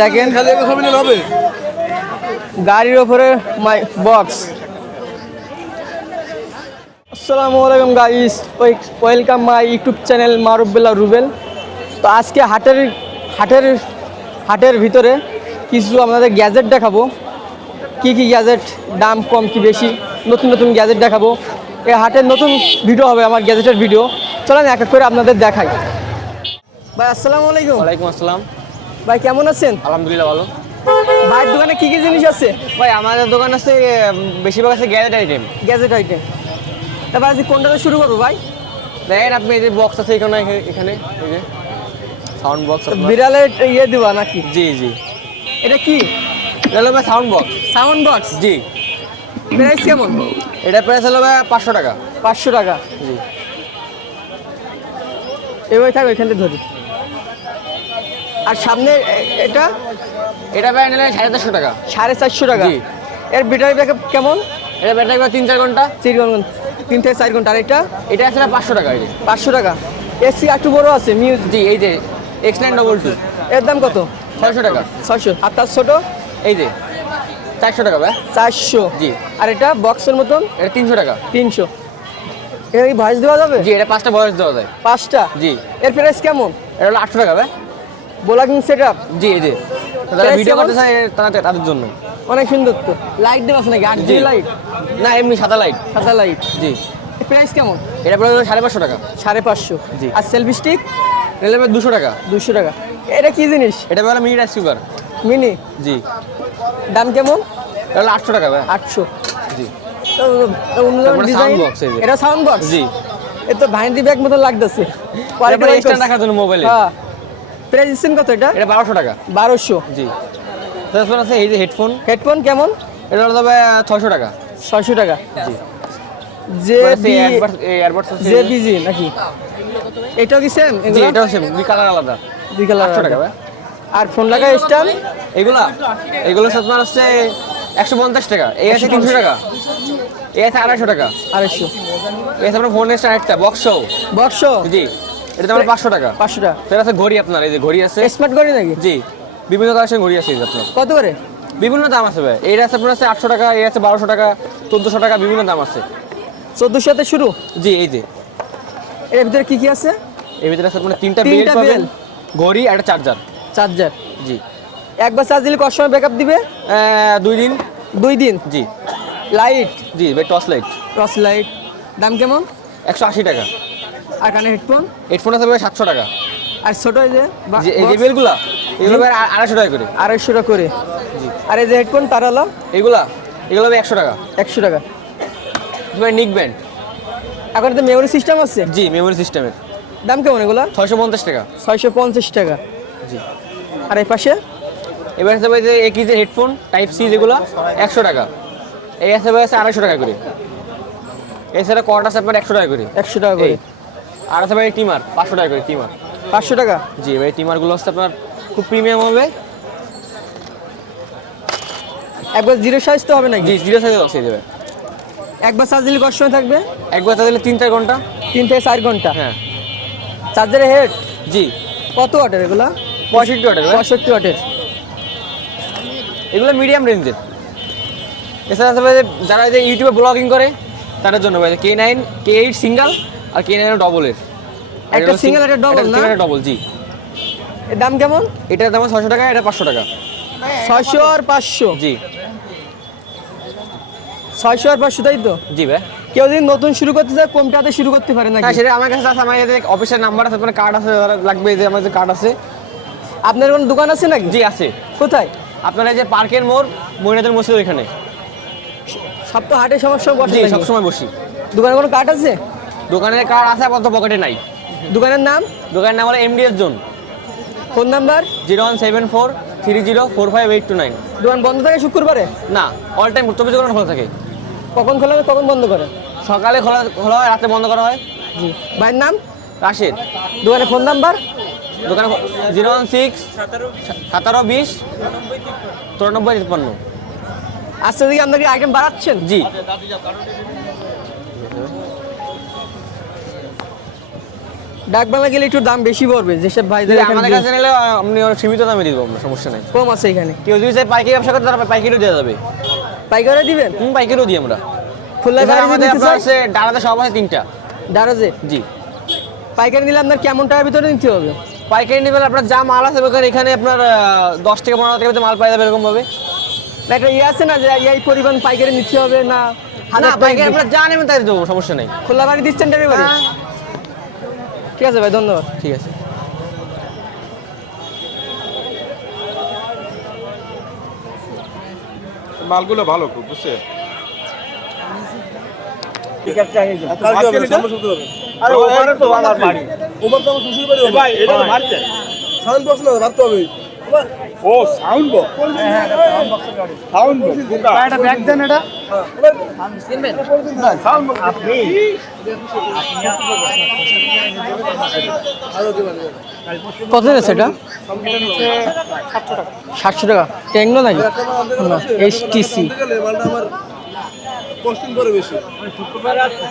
দেখেন গাড়ির ওপরে বক্স। আসসালামু আলাইকুম guys, welcome my YouTube channel Maruf Billah Rubel. তো আজকে হাটের ভিতরে কিছু আপনাদের গ্যাজেট দেখাবো। কি গ্যাজেট, দাম কম কি বেশি, নতুন নতুন গ্যাজেট দেখাবো। এই হাটের নতুন ভিডিও হবে আমার গ্যাজেটের ভিডিও। চলেন এক এক করে আপনাদের দেখাই। ভাই আসসালামু আলাইকুম। ওয়ালাইকুম আসসালাম। ভাই কেমন আছেন? আলহামদুলিল্লাহ ভালো। ভাইয়ের দোকানে কি জিনিস আছে? ভাই আমাদের দোকান আছে বেশিরভাগ আছে গ্যাজেট আইটেম। তারপর আজকে কোনটাতে শুরু করবো ভাই? দেখেন আপনি এই যে বক্স আছে এখানে এই যে সাউন্ড বক্স। বিড়ালের ইয়ে দিবা নাকি? জি জি। এটা কি? এটা হলো সাউন্ড বক্স। Sound box? জি। প্রাইস কেমন? এটা প্রাইস হলো 500 টাকা। 500 টাকা। জি। এভাবে থাকবে, এখান থেকে ধরি। আর সামনে এটা ভাই নিলে 450 টাকা। 450 টাকা। জি। এর ব্যাটারি ব্যাকআপ কেমন? এটা ব্যাটারি 3-4 ঘন্টা। 3 থেকে 4 ঘন্টা। আর এটা আছে 500 টাকা। 500 টাকা। এসি একটু বড় আছে মিউজিক। জি, এই যে X922 এর দাম কত? 600 টাকা। 600। আর তার ছোট এই যে 400 টাকা ভাই। 400। জি। আর এটা বক্সের মতন? এটা 300 টাকা। 300। এর কি ভয়েস দেওয়া যাবে? জি, এটা 5টা ভয়েস দেওয়া যায়। 5টা? জি। এর প্রাইস কেমন? এটা হলো 800 টাকা ভাই। Blogging setup? জি, এই যে যারা ভিডিও করতে চায় তাদের জন্য। অনেক সুন্দর তো। লাইট দেওয়া আছে নাকি? 8G light? না, এমনি সাদা লাইট। সাদা লাইট। জি। প্রাইস কেমন? এটা পড়ে 550 টাকা। 550। জি। আর সেলফি স্টিক? এটা 200 টাকা। 200 টাকা। এটা কি জিনিস? এটা বলে মিনি রাইস কুকার। মিনি? জি। দাম কেমন? এটা হলো 800 টাকা ভাই। 800। জি। ডিজাইন? এটা সাউন্ড বক্স? জি। এটা তো ভাইন্ডি ব্যাগ মতো লাগতেছে। পরে স্ট্যান্ড রাখার জন্য মোবাইলে। হ্যাঁ। প্রাইস দিচ্ছেন কত এটা? এটা 1200 টাকা। 1200। জি। তারপর আছে এই যে হেডফোন কেমন? এটা হলো 600 টাকা। 600 টাকা। জি। জেবিজি নাকি? এটাও কি সেম? জি, এটাও সেম, দুই কালার আলাদা। 2 কালার 800 টাকা ভাই। আর ফোন লাগা স্ট্যান্ড? এগুলো আপনার হচ্ছে 150 টাকা। এই আছে 300 টাকা। এই আছে 250 টাকা। 250। এই আছে আপনার ফোনের স্ট্যান্ড একটা বক্স। জি। এটা দাম 500 টাকা। 500 টাকা। তার আছে ঘড়ি, আপনার এই যে ঘড়ি আছে। স্মার্ট ঘড়ি নাকি? জি। বিভিন্ন কালারের ঘড়ি আছে আপনার। কত করে? বিভিন্ন দাম আছে ভাই। এই আছে আপনার 800 টাকা, এই আছে 1200 টাকা, 1400 টাকা, বিভিন্ন দাম আছে। 1400 তে শুরু? জি, এই যে এর ভিতরে কি আছে? এর ভিতরে আছে আপনার 3টা বেল্ট পাবেন, ঘড়ি আর একটা চার্জার। জি। একবার চার্জ দিলে কত সময় ব্যাকআপ দিবে? 2 দিন। 2 দিন? জি। লাইট? জি ভাই, টর্চ লাইট। দাম কেমন? 180 টাকা। আর কানে হেডফোন আছে ভাই 700 টাকা। আর ছোট এই যে বেলগুলা, এগুলো ভাই 250 টাকা করে। 250 টাকা করে। জি। আর এই যে হেডফোন তার হলো এগুলো ভাই 100 টাকা। 100 টাকা। ভাই নিক ব্যান্ড। এখন তো মেমোরি সিস্টেম আছে? জি, মেমোরি সিস্টেমের। দাম কেমন এগুলো? 650 টাকা। 650 টাকা। জি। আর এই পাশে এবার আছে ভাই যে একই যে হেডফোন টাইপ সি যেগুলো 100 টাকা। এই আছে ভাই 250 টাকা করে। এছাড়া কর্ড আছে আপনার 100 টাকা করে। 100 টাকা করে। আর আছে ভাই টিমার 500 টাকা করে। 500 টাকা? জি ভাই, টিমারগুলো হচ্ছে আপনার খুব প্রিমিয়াম হবে। একবার জিরো সাইজ তো হবে নাকি? জি, জিরো সাইজে আছে দেবে। একবার চার্জ দিলে কত সময় থাকবে? একবার চার্জ দিলে 3-4 ঘন্টা। 3 থেকে 4 ঘন্টা? হ্যাঁ। চার্জারের হেড? জি। কত ওয়াটের এগুলা? 65 ওয়াটের। 65 ওয়াটের। এগুলো মিডিয়াম রেঞ্জের। এছাড়া আছে ভাই যারা যে ইউটিউবে ব্লগিং করে তাদের জন্য ভাই K9, K8 সিঙ্গেল আর K9 ডবল এর। একটা সিঙ্গেল একটা ডবল না? একটা ডবল। জি। এর দাম কেমন? এটার দাম 600 টাকা, এটা 500 টাকা। 600 আর 500? জি। 600 আর 500, তাই তো? জি ভাই। কেউ যদি নতুন শুরু করতে চায় কমটাতে শুরু করতে পারে নাকি? হ্যাঁ, সেটা আমার কাছে আছে। আমার কাছে অফিসের নাম্বার আছে, আপনার কার্ড আছে, লাগবে যে আমার কার্ড আছে। আপনার কোনো দোকান আছে নাকি? জি আছে। কোথায়? আপনারা যে পার্কের মোড়, মইনাতুল মসজিদ ওইখানে। সপ্তাহ হাটে সমস্যা বসে? জি, সবসময় বসি। দোকানে কোনো কার্ড আছে? দোকানের কার্ড আছে, আপাতত পকেটে নাই। দোকানের নাম? দোকানের নাম হলো MDS জোন। Phone number? 01743045829। দোকান বন্ধ থাকে শুক্রবারে? না, অল টাইম 24 ঘন্টা খোলা থাকে। কখন খোলা হয় কখন বন্ধ করে? সকালে খোলা হয়, রাতে বন্ধ করা হয়। জি। ভাইয়ের নাম? রাশেদ। দোকানের ফোন নাম্বার? দোকানে 016-1720-94-53। আজকে থেকে আপনার কি আইটেম বাড়াচ্ছেন? জি। ডাক বাংলা গেলে একটু দাম বেশি পড়বে যেসব ভাইদের এখানে আমাদের কাছে নিলে আপনি অনেক সীমিত দামে দিব আমরা, সমস্যা নেই। কম আছে এখানে। কেউ যদি চাই পাইকারি ব্যবসা করতে তারা পাইকারিও দেওয়া যাবে। পাইকারি দিবেন? পাইকারিও দিই আমরা। খুলনা এছাড়া গাড়ি আমাদের দিতে আপনার চাই আছে ডালাতে সব আছে 3টা। দারাজে জি। পাইকারি নিলে আপনার কেমন টাকার ভিতরে নিতে হবে? পাইকারি নিবেন আপনার যা মাল আছে এখানে আপনার 10 থেকে 15 টাকার ভিতরে মাল পাওয়া যাবে এরকম ভাবে। না একটা ইয়ে আছে না যে এই পরিমাণ পাইকারি নিতে হবে না? না পাইকারি আপনার যা নেবেন তাই দেবো, সমস্যা নেই। খোলা বাড়ি দিচ্ছেন ডেলিভারি? ঠিক আছে ভাই, ধন্যবাদ। ঠিক আছে। মালগুলো ভালো খুব, বুঝছে? ও সাউন্ড বক্স, সাউন্ড বক্স এটা ব্যাগ দেন, এটা সাউন্ড বক্স আপনি কত আছে এটা? 700 টাকা। টেকনো নাকি? না, HTC।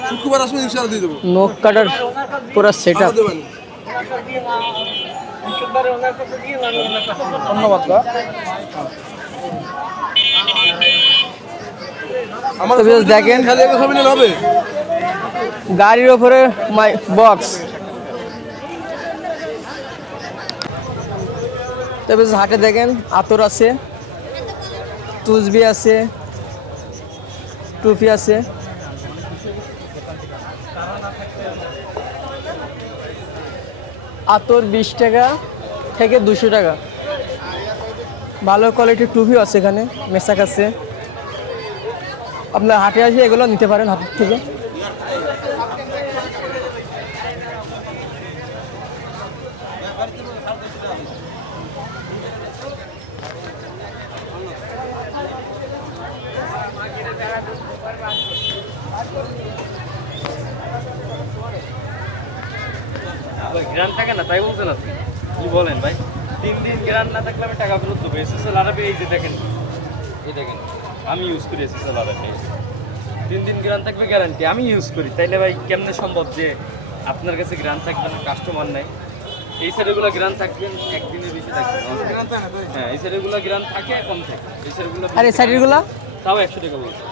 শুক্রবার আসবে ইনশাআল্লাহ দিয়ে দেবো। নখ কাটার পুরো সেটআপ। ধন্যবাদ। তো ভিউয়ার্স দেখেন খালি একটা ছবি নিলে হবে? গাড়ির উপরে বক্স। তো ভিউয়ার্স হাটে দেখেন আতর আছে, তুসবি আছে, টুপি আছে। আতর 20 টাকা থেকে 200 টাকা। ভালো কোয়ালিটির টুপিও আছে এখানে, মেসাক আছে। আপনার হাটে আসে এগুলো নিতে পারেন হাটের থেকে। গ্রান্ট থাকে না তাই বলছেন আপনি? কি বলেন ভাই? 3 দিন গ্রান্ট না থাকলে আমি টাকা ফেরত দেবো। এসএসএল আরবি এই যে দেখেন, এই দেখেন আমি ইউজ করি এসএসএল আরবি। 3 দিন গ্রান্ট থাকবে গ্যারান্টি, আমি ইউজ করি। তাইলে ভাই কেমনে সম্ভব যে আপনার কাছে গ্রান্ট থাকবে না, কাস্টমার নাই? এই সাইডগুলো গ্রান্ট থাকবেন একদিনের বেশি থাকবে। হ্যাঁ এই সাইডগুলো গ্রান্ট থাকে কম থাকে, এই সাইডগুলো আর এই সাইডেরগুলো তাও 100 টাকা বলছে।